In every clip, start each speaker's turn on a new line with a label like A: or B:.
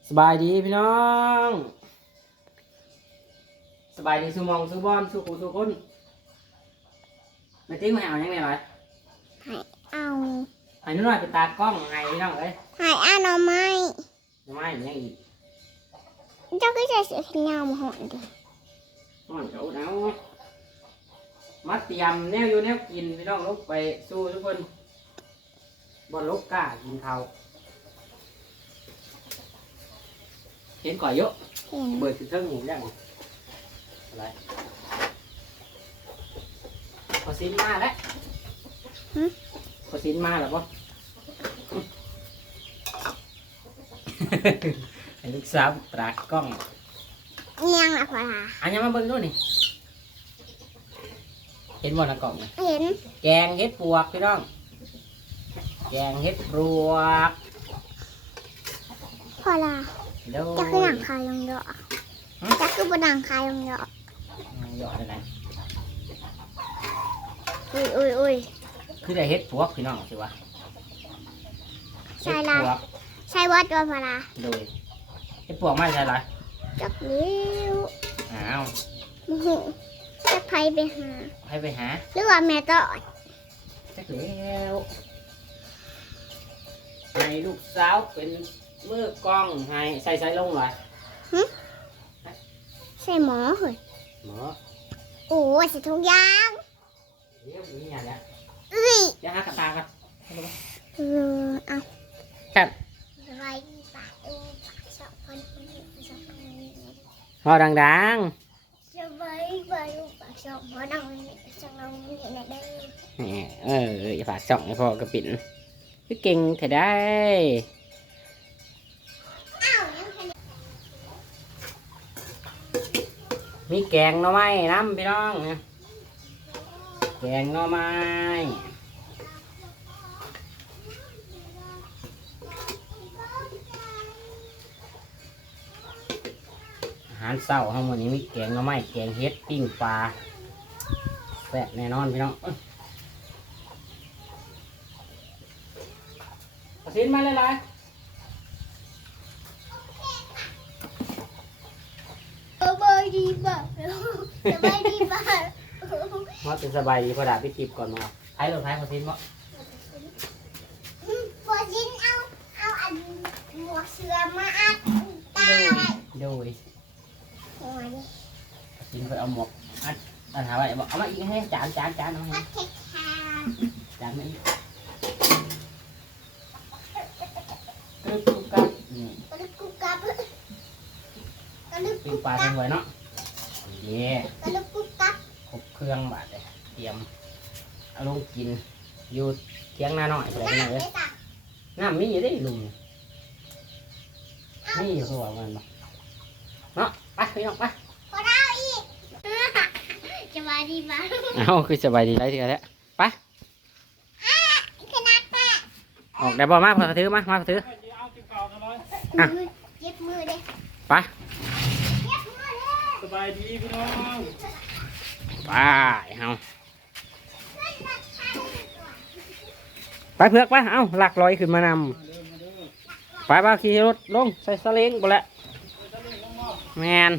A: สบายดีพี่น้องสบายดีสู้มองสู้บอลสู้กูสู้คนไม่ติ้งไม่เอายังไงไร
B: ให้เอา
A: ให้นุ่นหน่อยเป็นตากล้องให้พี่น้องเอ้ย
B: ให้เอาหน่อไม้
A: ไม่ยังอีก
B: เจ้าก็จะเสียขยาวมาหอนดิ
A: น้องเอามัดเตรียมแนวอยู่แนวกินพี่น้องลุกไปสู้ทุกคนบอลลุกกล้ากินข้าวเห็นก่อยเยอะ
B: เห็น
A: เบิดถึงเครื่องหมูได้หมดอะไรพอซินมาแล้วพอซินมาแล้วปะ ให้ลูกสาวตรากกล้อง
B: ยังอะพ่อล่ะ
A: อันยังมาเบิ่งดูนี่เห็นบ่ละกล่องไหม
B: เห็น
A: แกงเห็ดปวกพี่น้องแกงเห็ดปวก
B: พ่อล่ะ
A: เดี๋ยว
B: จะคือหนังคายลงเยอะจะคือบนหนังคายลงเยอะ
A: หยอดอะไร
B: อุ้ย
A: คือได้เห็ดปวกพี่น้องสิวะ
B: ใช่
A: เห็ด
B: ละ
A: ปวก
B: ใช่วัดด้วยพ่อล่ะ
A: โดยเห็ดปวกไม่ใช่ไร
B: จักเลี้ยว
A: อ้าว
B: โอ้โหจะไปหา
A: ให้ไปหา
B: หรือว่าแม่ต่อด
A: จักแล้วให้ลูกสาวเป็นมือกล้องให้ใส่ลงเลย
B: ใช่หมอเหรอ
A: หมอ
B: โอ้ยใส่ทุกอย่าง
A: เดี๋ยวมีอย่างเนี้ย
B: อุ้ย
A: จะหากระตากัน
B: เอา
A: ครับ
B: สบายดีป่ะปากชอบคนชอบคน
A: พอดัง
B: สบายดีป่ะปากชอบคนนั่งชอบนั่งนี่นะเด้อ
A: ๆอย่าฝากส่องให้พ่อกระปิ่นคือเก่งเถอะได้
B: อ้าวยังแค่นี้
A: มีแกงหน่อไม้น้ำพี่น้องเนี่ยแกงหน่อไม้อาหารเช้าทั้งหมดนี้มีแกงหน่อไม้แกงเห็ดปิ้งปลาแซ่บแน่นอนพี่น้องเอาชิ้นมาเลย
B: สบายดีป่ะสบายดีป่ะ
A: ๆมาเป็นสบายดีพอดาพี่คลิปก่อนมาท้ายรถท้ายพอชิ้นบ่
B: พอชิ้นเอาอันหมวกเสือมาอัดตาไว้
A: โดย
B: หัวดิ
A: ชิ้นเพื่อเอาหมวกอันหาไว้บอกเอามาอีกให้จานเอามาให้
B: พัดเทคแคร์
A: จานมาอีกกรึบกรุบกรับนี่
B: กระลึกกุกกับกระลึก
A: ปิ้
B: กุ
A: ง
B: ก
A: ปลา
B: กั
A: ทั้
B: บ
A: งไว้เนาะเย่
B: กระลึกกุกกับ
A: ครบเครื่องบาดเลยเตรียมเอาลงกินอยู่เที่ยงหน้าหน่อยอะไรกันเลยน้ำมีอยู่ได้ลุมนี่อยู่หัวมันบ่เนาะไปพี่น้องไป
B: พอได้อีกสบายดีป่ะ
A: เอาคือสบายดีไรทีกันแล้วไป
B: ขนาดป่ะ
A: ออกได้บ่มากพอถือมาถือ
B: เจ็บมือเด้
A: ไป
B: เจ็บมือเด้
C: สบายดีพี่น้อง
A: ไปเฮาไปเผือกไปเอ้าหลักลอยขึ้นมานำไปบ้าขี่รถลงใส่สลิงไปแล้วแมน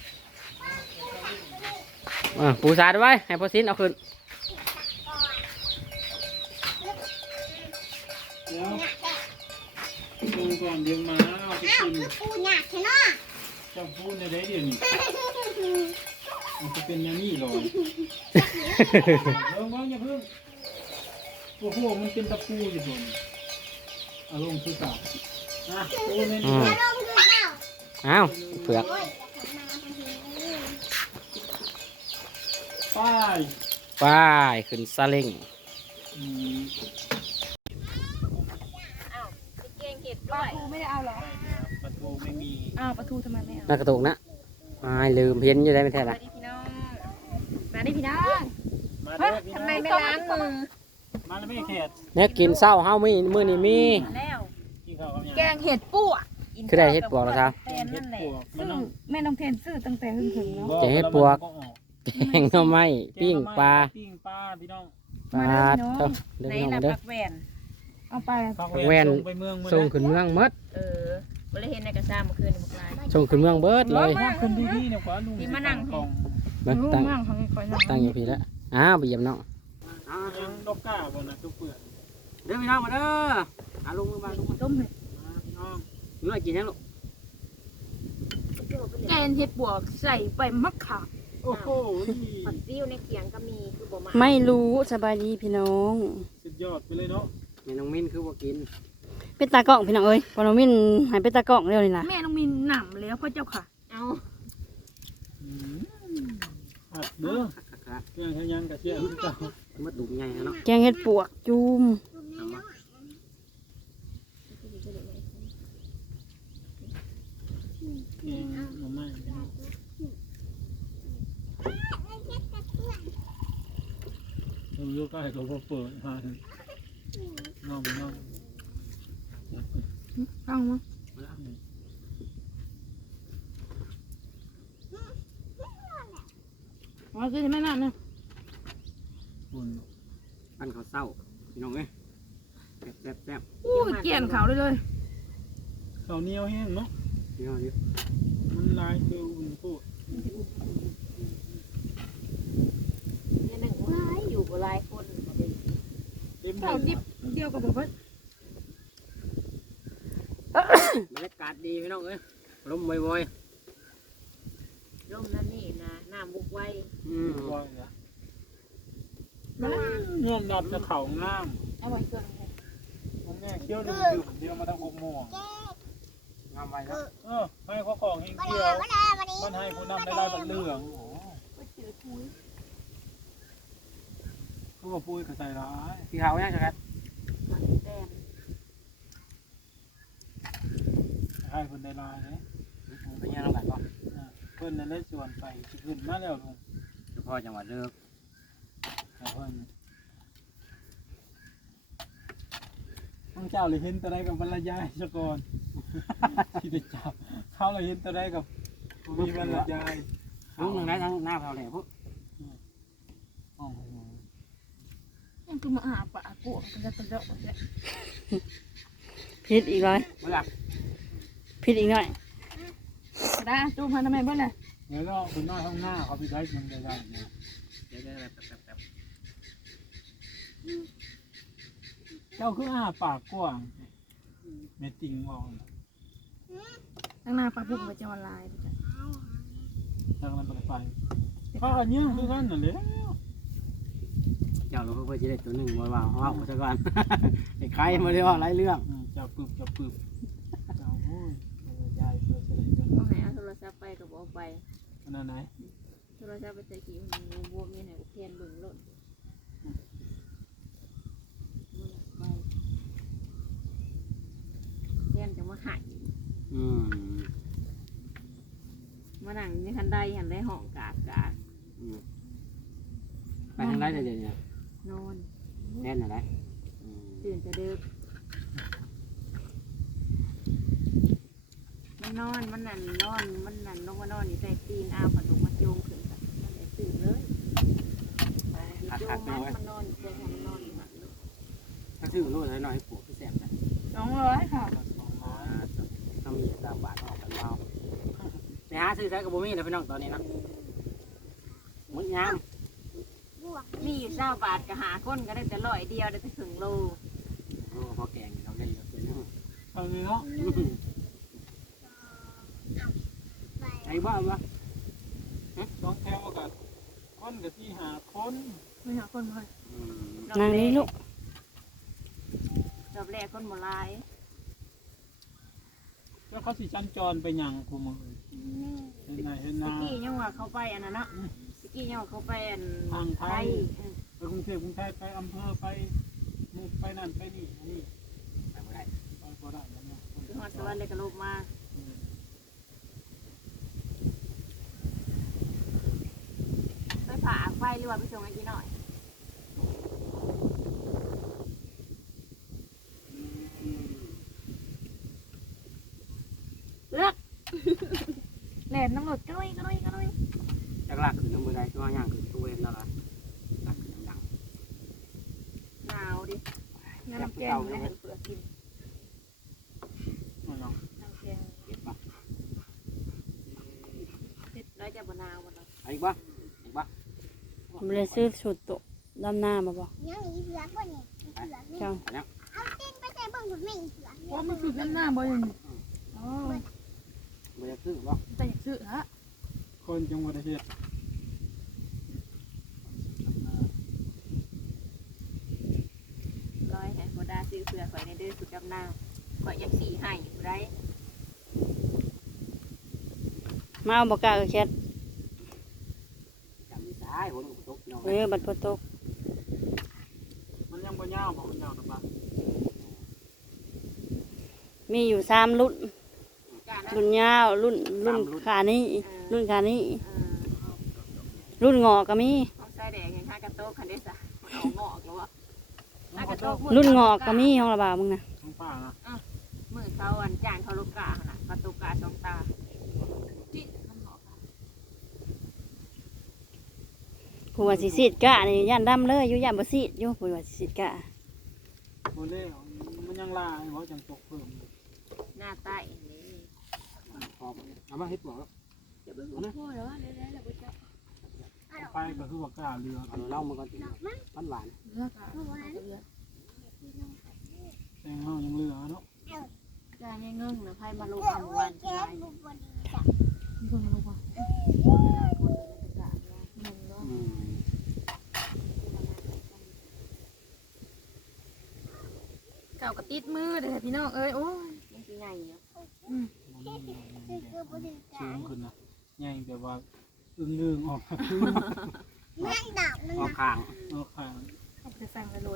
A: ปูสาดไว้ให้พอสินเอาขึ้น
C: เดี๋ยวดูก่อนเดี๋ยวมาเอาไป
B: อ้าว
C: กิน
B: คือปูหนักใช่เนาะ
C: เจ้าพูดในได้เดี๋ยวนี้มันจะเป็นอย่างนี้หรอเดี๋ยวอย่าเพิ่งโอ้โหมันเป็นตะปูอยู่บนเอาลงคือเก่าอ่ะปูใน
A: อื
C: นี้
A: ม
B: ลงคือเปล่า
A: เอ้าเผือก
B: โอ้ยมาทางนี้
C: ป้าย
A: ไปขึ้นสลิง
C: อืม
D: เก่งเห็ดด้วยปลาทูไม่ได้เอาหรอ
C: ประตูไม่มี
D: อ้าวปลาทูทำไมไม่เอา
A: น่ากระตุกนะไม่ลืมเพี้ยนอยู่ได้ไม่แท้
D: ส
A: ละ
D: วัสดีพี่น้องมาดิพี่น้อง
C: มา
D: เฮ้
C: เด้
D: ย
C: อพี่
D: ทำ
C: น้
D: ไม
C: อง
D: ไม่ล้างมือ
C: มาแล้วไม่เขต
A: เนี่ยกินเศร้าเฮามื้อนี้มี
D: แล้ว
C: กินข้าวกับยัง
D: แกงเห็ดปูอ่ะ
A: คือได้เห็ดปวกแล้วครับ
D: แตนนั่นแหละ
C: มัน
D: ซื้อ
C: ต้อง
D: แม่น้องเทนซื้อตั้งแต่หึงๆเนาะ
A: แกงเห็ดปวก แกงหน่อไม้ปิ้งปลา
C: ปิ้งปลาพี่น้อง
A: ปลาเท่าเด้อ
D: ไหน
A: พี่น้อง
D: ล่ะ
A: เด้อ
D: ผักแหวนเอาไป
C: ฟัก
A: แว่น
C: ส่งไปเมืองหมด
A: ส่ง
C: เลย
A: ขึ้นเมืองหมด
D: เออ
E: บ่ได้เห็นในกระซ่าเมื่อคืนบักลาย
A: ส่งขึ้นเมืองเบิดเลย
C: ว่าขึ้นดีๆเนี่ยกว่าลุง
E: ที่มานั่ง
C: กล่อง
A: เบิ่ง
D: รู้
A: ตั้ง
D: มากของคอยนั่ง
A: ตั้งอยู่พี่แล้วอ้าวไปเยี่ยมน้อง
C: ยังดอกก้าบ่นะทุกเปลือก
A: เด้อพี่น้องมาเด้ออาลงมือมาลงมา
D: ต้มเลย
C: พี่น้อง
A: น้อยกินยังลูก
D: แกงเห็ดบวกใส่ใบมะขาม
C: โอ้โห
E: ผัดซิ่วในเขียงก็มีคือบ่มา
F: ไม่รู้สบายดีพี่น้อง
C: สุดยอดไปเลยเนาะ
A: แม่น้องมิ้นคือบ่กิน
F: เป็นตากล้องพี่น้องเอ้ยปอนมินหายเป็นตากล้องเร็วนี่นะ
D: แม่ต้องมีหนำแล้วพ่อเจ้าค่ะ
E: เอา
C: อัดเด้อ
A: คัก
C: เรื่องยังกะเชี่ยลูกเจ้า
A: ๆมัดดุมใหญ่เนาะ
F: แกงเห็ดปวกจุ่ม
A: เอามา
C: มาไม่ลูกก็ให้ตัวเปิดมาน้อง
D: ฟังมั้งอ๋อคือไม่นานนะ
C: คุณ
A: ปั้นข้าวเศร้าพี่น้องเอ้ยแซ่บ
D: อู้เกลียนเขาเลย
C: ข้าวเหนียวแห้งเนาะ
A: ๆพี่น้องดิ
C: มันลายคืออุ่นพูด
E: เนี่ยหนึ่งว้ายอยู่บ่หลายคนบ่ได้
C: เต็ม
D: เขาดิบเดียวกับผมว่า
A: บรรยากาศดีพี่น้องเอ้ยลมบ่อย
E: ร่มนั่นนี่นะน้ำบุกไว้
A: ๆ
C: ว่าเนี่ยง่วงดับจะเข่างาม
D: เอาไว้ก่อน
C: ผมแม่เคี้ยวดื่มเดียวมาตั้ง6 โมง
A: งามไว้แล้ว
C: ให้ข้อของเฮงเคี้ยวมันให้ผู้นำได้ลายบัดเหลืองโอ้ก็ว่าปุ้ยกับใส่ร้าย
A: พี่ขาวยังครับ
E: มันแต้ม
C: ให้คนได้ลายเนี่ย
A: เป็นยังไงก่อน
C: เพิ่นนั่นได้ส่วนไปสิขึ้นมาแล้วลุง
A: เฉพาะจังหวัดเลิก
C: แต่เพิ่นพระเจ้าเลยเห็นตัวใดกับบรรยายซะก่อนที่ได้จับเขาเลยเห็นตัวใดกับมีบรรยาย
A: ลุงหนึ่งได้ทั้งหน้าเผาแหล่พวก
C: โอ้โห
D: ยังคือมาหาปลากุ้งกันจะตะเดาะเลย
F: พิษอีกร้อย
A: เมื่อ
F: พิษอีกหน่อย
D: ได้จูบพันทำไมบ้างเนี่ย
C: เดี๋ยวเราเป็นน้อยข้างหน้าเขาไปได้มันได้เนี่ย
A: เดี๋ยวแบบ
C: เจ้าคือปากกว้างเมติงบอก
D: ตั้งหน้าปลาบุ้งกับเจ้าลาย
C: ทางนั้นไปข้ากันยืมคือกันนั่นแหละ
A: เจ้าเราเพื่อจะได้ตัวหนึ่งว่าว่าซะก่อนไอ้ใครมาเรียกว่าไรเรื่อง
C: จับปึบเจ้าโอ้ยยายเพื่อจะได้เงิน
E: ก็ให้เอาโทรศัพท์ไปก็บ่เอาไป
C: อันนั้นไหน
E: โทรศัพท์ไปใส่กี่มันบวมเนี่ยไหนก็เพียนเบิ่งโลดไปเพียนจะมาหาย มานั่งในคันใดหันได้ห้องกาก
A: ไปทางไรเดี๋ยวนี้
E: นอน
A: แน่นอะไร
E: ตื่นจะเดิกมันนอนมันนั่นนอนมันนั่นลงมานอนอยู่ใต้ตีนอ้าวผัดลงมาโยงขึ้นกันนั่นแหละตื่นเลยโยงมันนอนอยู่ใต้มันนอนอยู่หันเลย
A: ถ้าซื้อรู้อะไรหน่อยปวดที่แสบนะ
D: 200ค่ะ
A: ต้องมีตาบาดออกกันเบาไปหาซื้อใช้กับบุมี่นะพี่น้องตอนนี้นะมุดงาม
E: มีอยู่20 บาทก็หาคนก็ได้แต่100 เดียวได้แต่ครึ่งโล
A: โอ้พอแกงเราได้เยอะเป็น
C: เอาเลยเนาะ
A: ไอ้บ้าบ้า
C: ต้องแถวกับคนกับที่หาคน
D: ไม่หาคนมา
F: นางนี้ลูก
E: รอบแรกคนบ่หลาย
C: แล้วเขาสิจันจรไปยังกูมึงเห็นไหนเห็น
E: ส
C: นา
E: กี้ยังว่าเขาไปอันนั้นเนาะสกี้ยังว่าเขาไปอัน
C: ทางไท
E: ไท
C: ย
E: ย
C: ไปกรุงเทพไปอำเภอไปนี่ไปนั่นไปนี่อันนี้
A: ไปไม่ได้
C: ไปก็ได้แล้วเนี่ย
E: คือฮอดสวรรค์เลยก็ลบมาไปผ่าไฟหรือว่าไปส่งไอ้กี่หน่อย
D: แหลนน้ำหลดก็น้อย
A: จากหลักคือน้ำมือใดก็ย่างคือตัวเองแล้วล่ะหลักคือดัง
E: หนาวดิ
D: น้ำแกง
E: ไม่เห็นเปลือกกิน
C: นั่นเนาะ
E: น้ำแกงบนาวมัน
A: เอาอีกบ่อีกบ่
F: บ่ได้ซื้อชุดโตะดำหน้ามาบ่
B: ยังอีเผือกบ่นี่อีเผือกนี่
F: จัง
A: เอายัง
B: เอาตีนไปใส่เบิ่งผมไม่อีเผือก
D: ว่ามันคือน้ำหน้าบ่ยังอ๋อ
A: บ่ได้ซื้อบ่
D: แต่อยากซื้อฮะ
C: คนจังหวัดเฮ็ด
E: ร้อยให้โบดาซื้อเพื่อข่อยในเดือนสุดดำนาข่อยยังสีให้อยู่ได้
F: มาเอาบ่กล้าก็แค่
A: จำนิสัยโหนตกพี่น้อง
F: บัดพอตก
C: มันยังบ่ยาวบ่มันยาวนะปะ
F: มีอยู่3รุ่น
E: จ้านะ
F: รุ่นยาวรุ่นขานี้รุ่นขานี้
E: เออ
F: รุ่นงอก็มี
E: ของใส่แดงยังห้ากระโต๊ะคันเดซ่ะมันเอางอกแล้ววะห้ากระโต๊ะ
F: รุ่นงอกก็มีของระบาดมึงนะ
C: ทั้งป้านะ
E: มือเขาอันจานเขาลูกกาน่ะกระตุกกาสองตาที่มันหอก
F: ผู้ว่าสิสีดกะนี่ย่านดำเลยอยู่ย่านบ่สีดอยู่ผู้ว่าสิสีดกะ
C: บ่เล่มันยังลายบ่จังตกเพิ่ม
E: หน้าใต้นี่
A: พอเอามาเฮ็ดบ่ครับ
E: จะไปหัวพ่อแล้วว่าได้แล้วจะ
C: ไปก็คือว่ากล้าเรือ
A: เอาเล่ามาก่อนกินหวาน
D: เลือกอ่ะ
C: แตงเฮายังเรือเนาะ
E: กาเงี้งนะไพ่มาลูกทำวัน
B: แก้
E: ลาย
B: มบ่ดีจ้ะ
D: มีคนมาลงมา
E: คนเวลาคนเลยจะกะว่า
D: เก่ากระติดมือเด้อพี่น้องเอ้ยโอ้ย
E: ยังสิใหญ่เนาะ
B: คือบ่ดีจ้ะ
C: สูงขึ้นนะใหญ่แต่ว่าอึ้งๆออกคือ
B: แม่งดอกนึง
A: ออก
B: นะ
A: ข้าง
C: ออกข้าง
D: เอาไปสั่งไปเลย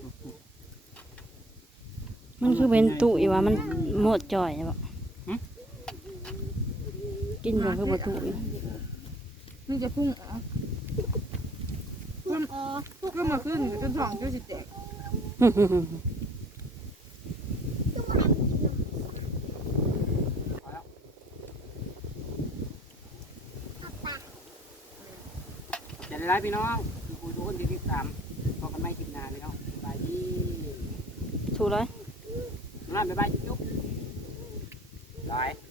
F: มันคือเป็นตุอีว่ามันหมดจ่อยบ่กินก็คือบ่ตุอี
D: นี่จะพุ่งอ๋อก็มาขึ้นจนท้องจะสิแตก
A: จะได้รับพี่น้องผู้ทุกคนที่ติดตามพอกันไม่กินนานพี่น้องบายดี
F: ถูกเลย
A: น้องบ๊ายบายจุ๊บๆบาย